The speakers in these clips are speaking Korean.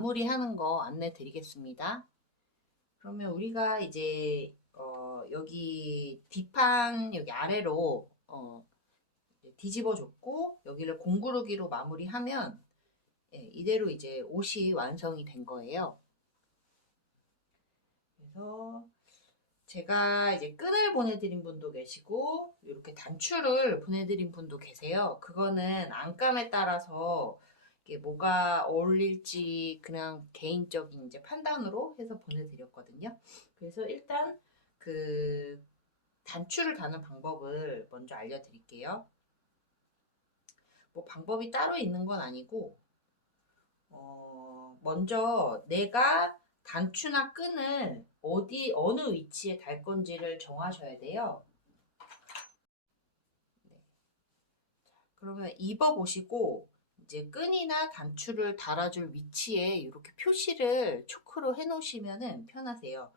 마무리하는 거 안내 드리겠습니다. 그러면 우리가 이제 여기 뒷판 여기 아래로 뒤집어 줬고 여기를 공구르기로 마무리하면 이대로 이제 옷이 완성이 된 거예요. 그래서 제가 이제 끈을 보내드린 분도 계시고 이렇게 단추를 보내드린 분도 계세요. 그거는 안감에 따라서 이게 뭐가 어울릴지 그냥 개인적인 이제 판단으로 해서 보내드렸거든요. 그래서 일단 그 단추를 다는 방법을 먼저 알려드릴게요. 뭐 방법이 따로 있는 건 아니고 먼저 내가 단추나 끈을 어느 위치에 달 건지를 정하셔야 돼요. 네. 그러면 입어보시고 이제 끈이나 단추를 달아줄 위치에 이렇게 표시를 초크로 해 놓으시면 편하세요.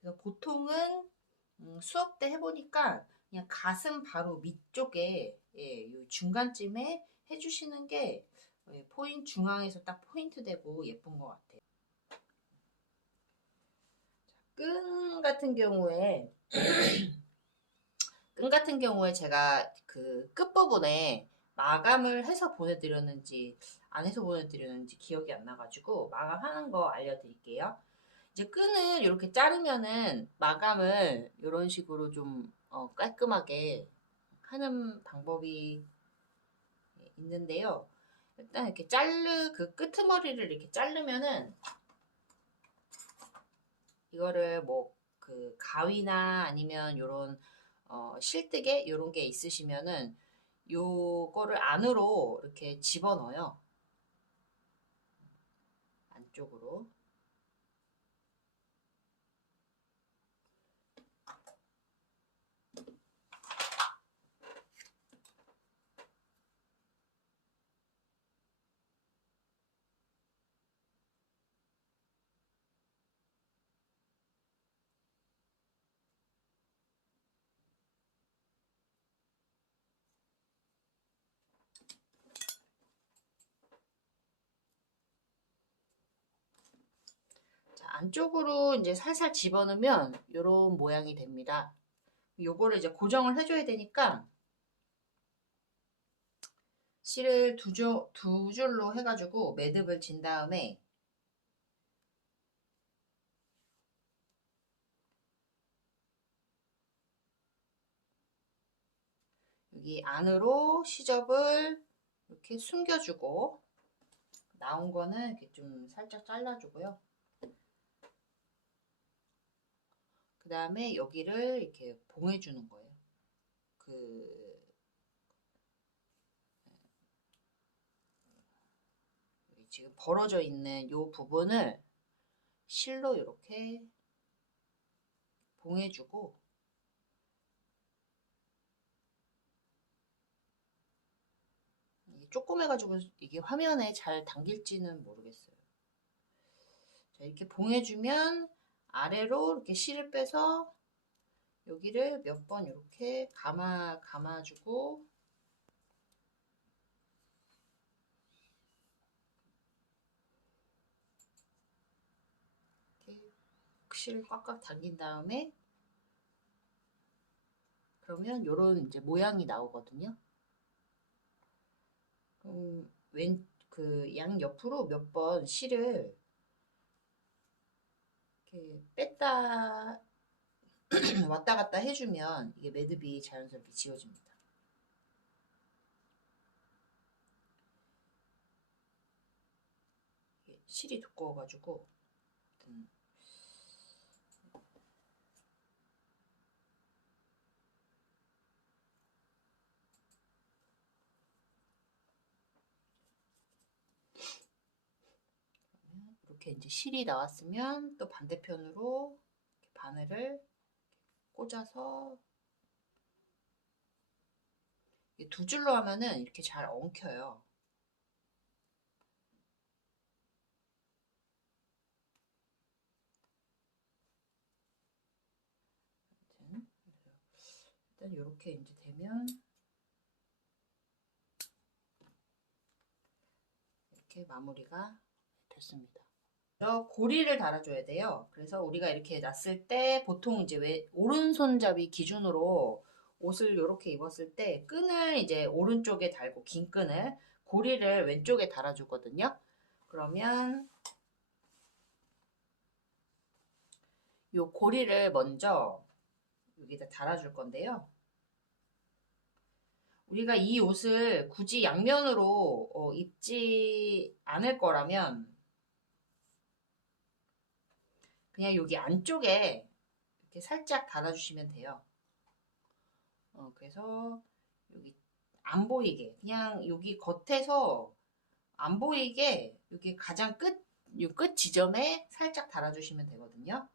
그래서 보통은 수업 때 해보니까 그냥 가슴 바로 밑쪽에 중간쯤에 해주시는 게 중앙에서 딱 포인트 되고 예쁜 것 같아요. 끈 같은 경우에 제가 그 끝부분에 마감을 해서 보내드렸는지 안 해서 보내드렸는지 기억이 안 나가지고 마감하는 거 알려드릴게요. 이제 끈을 이렇게 자르면은 마감을 이런 식으로 좀 깔끔하게 하는 방법이 있는데요. 일단 이렇게 그 끄트머리를 이렇게 자르면은 이거를 뭐 그 가위나 아니면 요런 실뜨개 요런 게 있으시면은 요거를 안으로 이렇게 집어넣어요. 안쪽으로. 자, 안쪽으로 이제 살살 집어넣으면 요런 모양이 됩니다. 요거를 이제 고정을 해줘야 되니까 실을 두 줄로 해가지고 매듭을 진 다음에 여기 안으로 시접을 이렇게 숨겨주고 나온 거는 이렇게 좀 살짝 잘라주고요. 그 다음에 여기를 이렇게 봉해주는 거예요. 지금 벌어져 있는 이 부분을 실로 이렇게 봉해주고 조그매가지고 이게 화면에 잘 당길지는 모르겠어요. 자, 이렇게 봉해주면 아래로 이렇게 실을 빼서 여기를 몇 번 이렇게 감아주고 이렇게 실을 꽉꽉 당긴 다음에 그러면 요런 이제 모양이 나오거든요. 양 옆으로 몇 번 실을 이렇게 뺐다 왔다 갔다 해주면 이게 매듭이 자연스럽게 지워집니다. 실이 두꺼워가지고 이렇게 이제 실이 나왔으면 또 반대편으로 바늘을 꽂아서 두 줄로 하면은 이렇게 잘 엉켜요. 일단 이렇게 이제 되면 이렇게 마무리가 됐습니다. 고리를 달아줘야 돼요. 그래서 우리가 이렇게 놨을 때 보통 이제 왜 오른손잡이 기준으로 옷을 이렇게 입었을 때 끈을 이제 오른쪽에 달고 긴 끈을 고리를 왼쪽에 달아주거든요. 그러면 이 고리를 먼저 여기다 달아줄 건데요. 우리가 이 옷을 굳이 양면으로 입지 않을 거라면 그냥 여기 안쪽에 이렇게 살짝 달아주시면 돼요. 그래서 여기 안 보이게 그냥 여기 겉에서 안 보이게 여기 가장 끝 지점에 살짝 달아주시면 되거든요.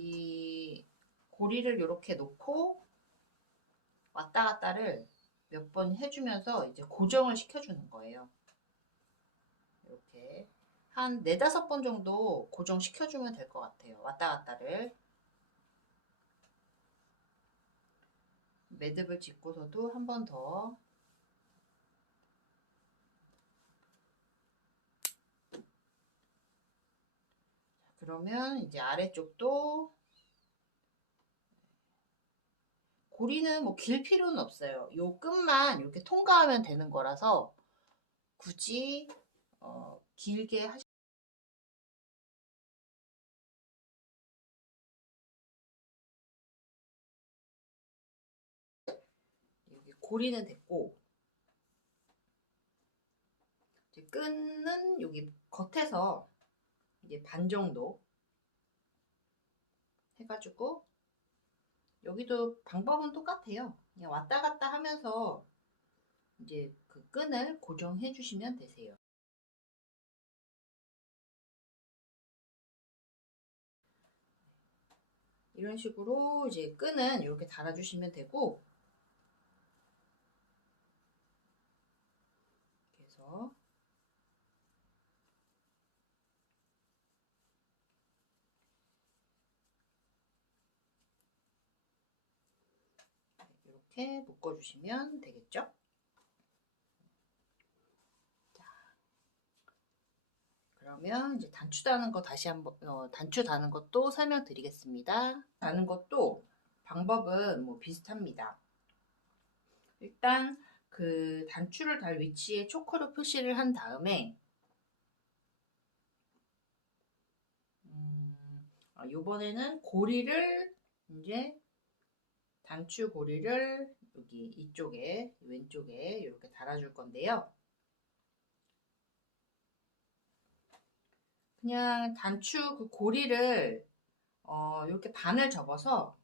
이 고리를 이렇게 놓고 왔다 갔다를 몇 번 해주면서 이제 고정을 시켜주는 거예요. 이렇게 한 4~5번 정도 고정시켜주면 될 것 같아요. 왔다 갔다를. 매듭을 짚고서도 한 번 더. 그러면 이제 아래쪽도 고리는 뭐 길 필요는 없어요. 요 끝만 이렇게 통과하면 되는 거라서 굳이 길게 하시. 여기 고리는 됐고 이제 끈은 여기 겉에서 이제 반 정도 해가지고 여기도 방법은 똑같아요. 그냥 왔다 갔다 하면서 이제 그 끈을 고정해 주시면 되세요. 이런 식으로 이제 끈은 이렇게 달아주시면 되고, 그래서 이렇게 묶어주시면 되겠죠? 자, 그러면 이제 단추 다는 거 다시 한번 단추 다는 것도 설명드리겠습니다. 다는 것도 방법은 뭐 비슷합니다. 일단 그 단추를 달 위치에 초크로 표시를 한 다음에 요번에는 고리를 이제 단추 고리를 여기 이쪽에 왼쪽에 이렇게 달아줄 건데요. 그냥 단추 그 고리를 이렇게 반을 접어서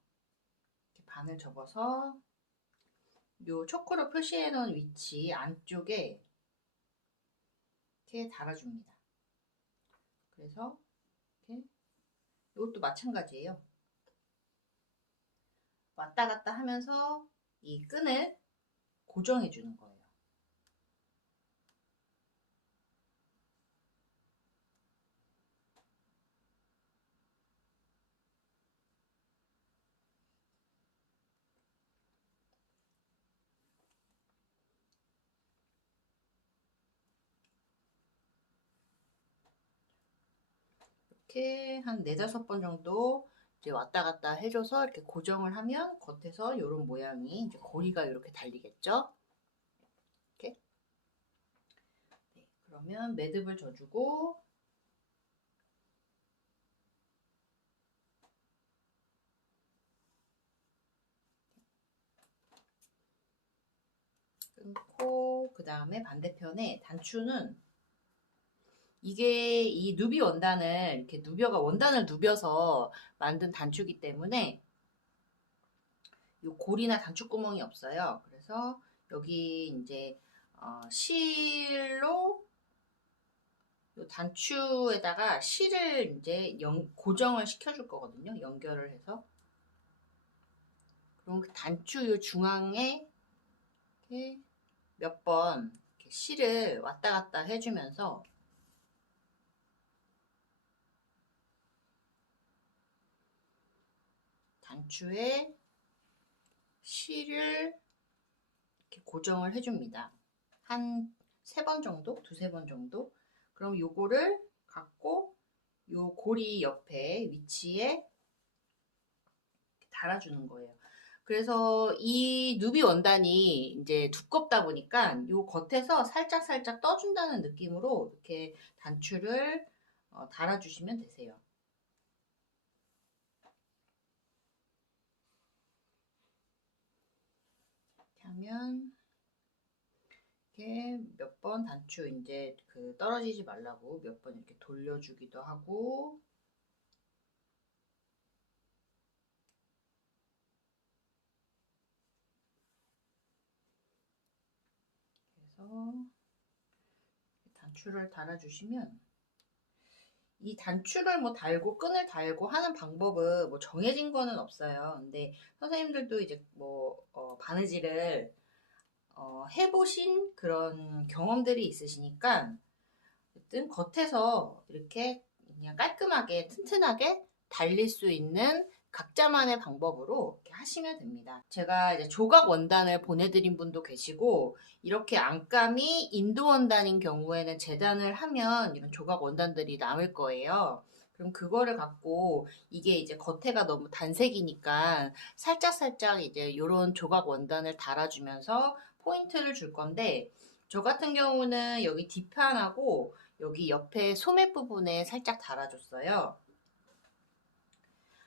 요 초크로 표시해 놓은 위치 안쪽에 이렇게 달아줍니다. 그래서 이렇게 이것도 마찬가지예요. 왔다 갔다 하면서 이 끈을 고정해 주는 거예요. 이렇게 한 4~5번 정도 이제 왔다 갔다 해줘서 이렇게 고정을 하면 겉에서 이런 모양이 이제 고리가 이렇게 달리겠죠? 이렇게. 네, 그러면 매듭을 져주고 끊고 그 다음에 반대편에 단추는 이게 이 누비 원단을 이렇게 원단을 누벼서 만든 단추기 때문에 이 고리나 단추 구멍이 없어요. 그래서 여기 이제 실로 이 단추에다가 실을 이제 고정을 시켜줄 거거든요. 연결을 해서. 그럼 그 단추 이 중앙에 이렇게 몇 번 실을 왔다 갔다 해주면서 단추에 실을 이렇게 고정을 해줍니다. 한 3번 정도? 두세 번 정도? 그럼 요거를 갖고 요 고리 옆에 위치에 달아주는 거예요. 그래서 이 누비 원단이 이제 두껍다 보니까 요 겉에서 살짝살짝 떠준다는 느낌으로 이렇게 단추를 달아주시면 되세요. 이렇게 하면 이렇게 몇 번 단추 이제 그 떨어지지 말라고 몇 번 이렇게 돌려주기도 하고, 그래서 단추를 달아주시면, 이 단추를 뭐 달고 끈을 달고 하는 방법은 뭐 정해진 거는 없어요. 근데 선생님들도 이제 뭐 바느질을 해보신 그런 경험들이 있으시니까 어쨌든 겉에서 이렇게 그냥 깔끔하게 튼튼하게 달릴 수 있는 각자만의 방법으로 이렇게 하시면 됩니다. 제가 이제 조각 원단을 보내드린 분도 계시고, 이렇게 안감이 인도 원단인 경우에는 재단을 하면 이런 조각 원단들이 남을 거예요. 그럼 그거를 갖고 이게 이제 겉에가 너무 단색이니까 살짝살짝 이제 이런 조각 원단을 달아주면서 포인트를 줄 건데, 저 같은 경우는 여기 뒷판하고 여기 옆에 소매 부분에 살짝 달아줬어요.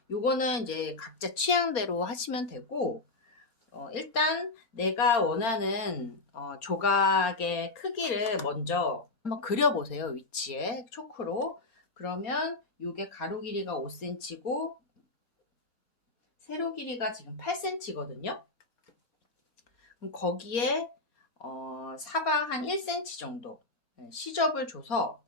요거는 이제 각자 취향대로 하시면 되고, 일단 내가 원하는 조각의 크기를 먼저 한번 그려보세요. 위치에 초크로. 그러면 요게 가로 길이가 5cm고 세로 길이가 지금 8cm거든요. 그럼 거기에 사방 한 1cm 정도 시접을 줘서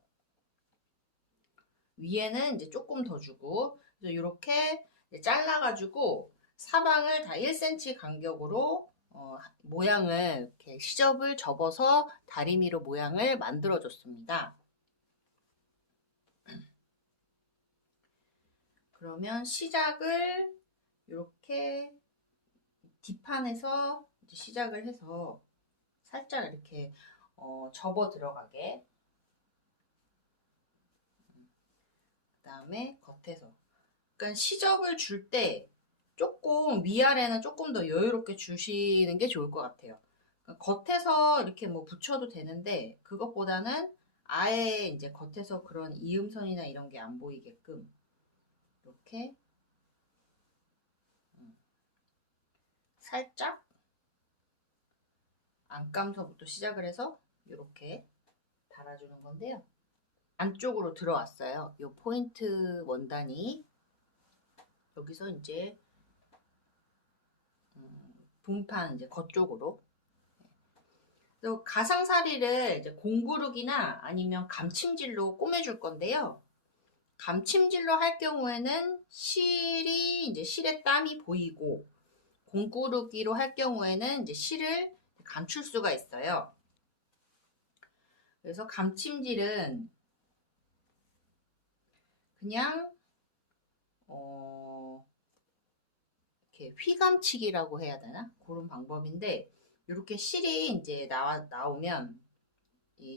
위에는 이제 조금 더 주고, 이렇게 잘라가지고 사방을 다 1cm 간격으로 모양을 이렇게 시접을 접어서 다리미로 모양을 만들어 줬습니다. 그러면 시작을 이렇게 뒷판에서 이제 시작을 해서 살짝 이렇게 접어 들어가게, 그 다음에 겉에서, 그러니까 시접을 줄 때 조금 위아래는 조금 더 여유롭게 주시는 게 좋을 것 같아요. 그러니까 겉에서 이렇게 뭐 붙여도 되는데, 그것보다는 아예 이제 겉에서 그런 이음선이나 이런 게 안 보이게끔 이렇게 살짝 안감서부터 시작을 해서 이렇게 달아주는 건데요. 안쪽으로 들어왔어요. 이 포인트 원단이 여기서 이제 분판 이제 겉쪽으로. 그래서 가상사리를 이제 공구룩이나 아니면 감침질로 꼬매줄 건데요. 감침질로 할 경우에는 실이 이제 실의 땀이 보이고, 공구르기로 할 경우에는 이제 실을 감출 수가 있어요. 그래서 감침질은 그냥 이렇게 휘감치기라고 해야 되나? 그런 방법인데, 이렇게 실이 이제 나오면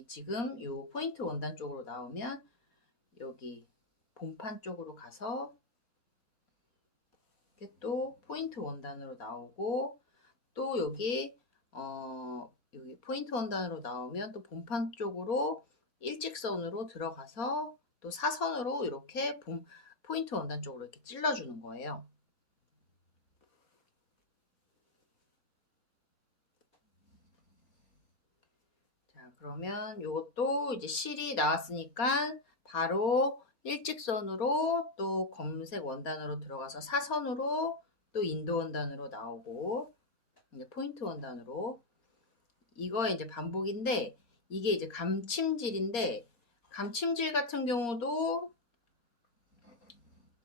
지금 이 포인트 원단 쪽으로 나오면 여기 본판 쪽으로 가서 이렇게 또 포인트 원단으로 나오고, 또 여기 여기 포인트 원단으로 나오면 또 본판 쪽으로 일직선으로 들어가서 또 사선으로 이렇게 포인트 원단 쪽으로 이렇게 찔러주는 거예요. 자, 그러면 이것도 이제 실이 나왔으니까 바로 일직선으로 또 검색 원단으로 들어가서 사선으로 또 인도 원단으로 나오고, 이제 포인트 원단으로, 이거 이제 반복인데, 이게 이제 감침질인데, 감침질 같은 경우도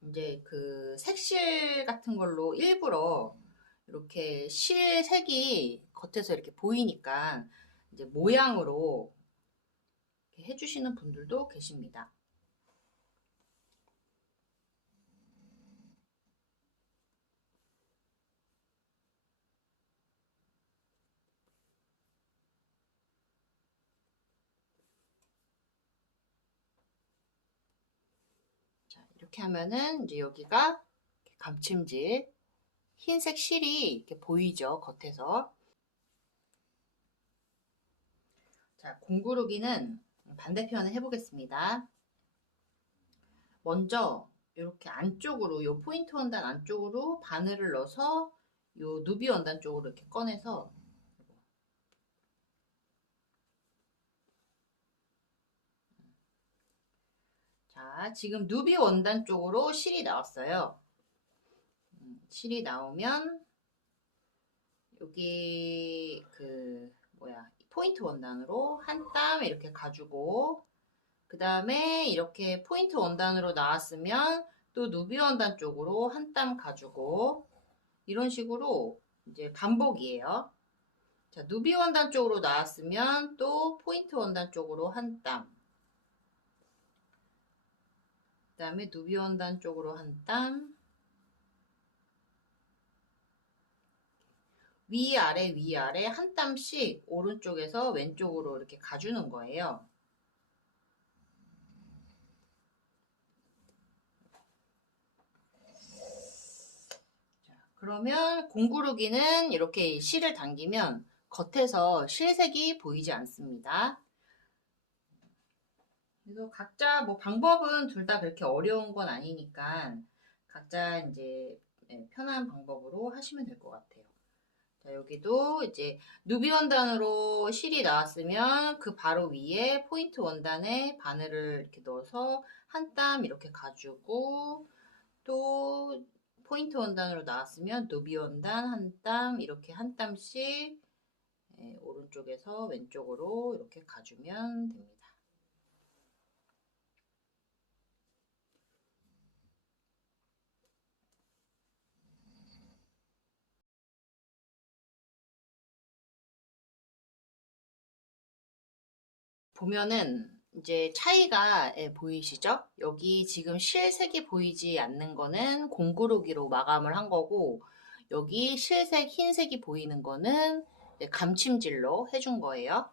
이제 그 색실 같은 걸로 일부러 이렇게 실색이 겉에서 이렇게 보이니까 이제 모양으로 이렇게 해주시는 분들도 계십니다. 이렇게 하면은 이제 여기가 감침질 흰색 실이 이렇게 보이죠, 겉에서. 자, 공구르기는 반대편을 해보겠습니다. 먼저 이렇게 안쪽으로, 요 포인트 원단 안쪽으로 바늘을 넣어서 요 누비 원단 쪽으로 이렇게 꺼내서, 자, 지금 누비 원단 쪽으로 실이 나왔어요. 실이 나오면 여기 포인트 원단으로 한 땀 이렇게 가지고, 그 다음에 이렇게 포인트 원단으로 나왔으면 또 누비 원단 쪽으로 한 땀 가지고, 이런 식으로 이제 반복이에요. 자, 누비 원단 쪽으로 나왔으면 또 포인트 원단 쪽으로 한 땀, 그 다음에 누비 원단 쪽으로 한 땀, 위아래 위아래 한 땀씩 오른쪽에서 왼쪽으로 이렇게 가주는 거예요. 자, 그러면 공구르기는 이렇게 실을 당기면 겉에서 실색이 보이지 않습니다. 그래서 각자 뭐 방법은 둘 다 그렇게 어려운 건 아니니까 각자 이제 편한 방법으로 하시면 될 것 같아요. 자, 여기도 이제 누비 원단으로 실이 나왔으면 그 바로 위에 포인트 원단에 바늘을 이렇게 넣어서 한 땀 이렇게 가지고, 또 포인트 원단으로 나왔으면 누비 원단 한 땀 이렇게 한 땀씩 오른쪽에서 왼쪽으로 이렇게 가주면 됩니다. 보면은 이제 차이가 보이시죠? 여기 지금 실색이 보이지 않는 거는 공구르기로 마감을 한 거고, 여기 실색 흰색이 보이는 거는 감침질로 해준 거예요.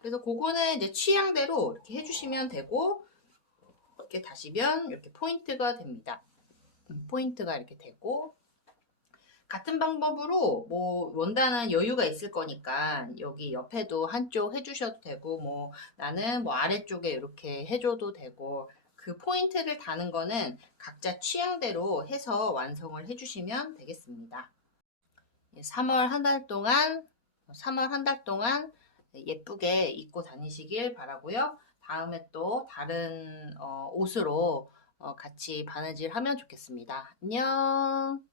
그래서 그거는 이제 취향대로 이렇게 해주시면 되고, 이렇게 다시면 이렇게 포인트가 됩니다. 포인트가 이렇게 되고, 같은 방법으로 뭐 원단은 여유가 있을 거니까 여기 옆에도 한쪽 해주셔도 되고, 뭐 나는 뭐 아래쪽에 이렇게 해줘도 되고, 그 포인트를 다는 거는 각자 취향대로 해서 완성을 해주시면 되겠습니다. 3월 한 달 동안 3월 한 달 동안 예쁘게 입고 다니시길 바라고요. 다음에 또 다른 옷으로 같이 바느질 하면 좋겠습니다. 안녕.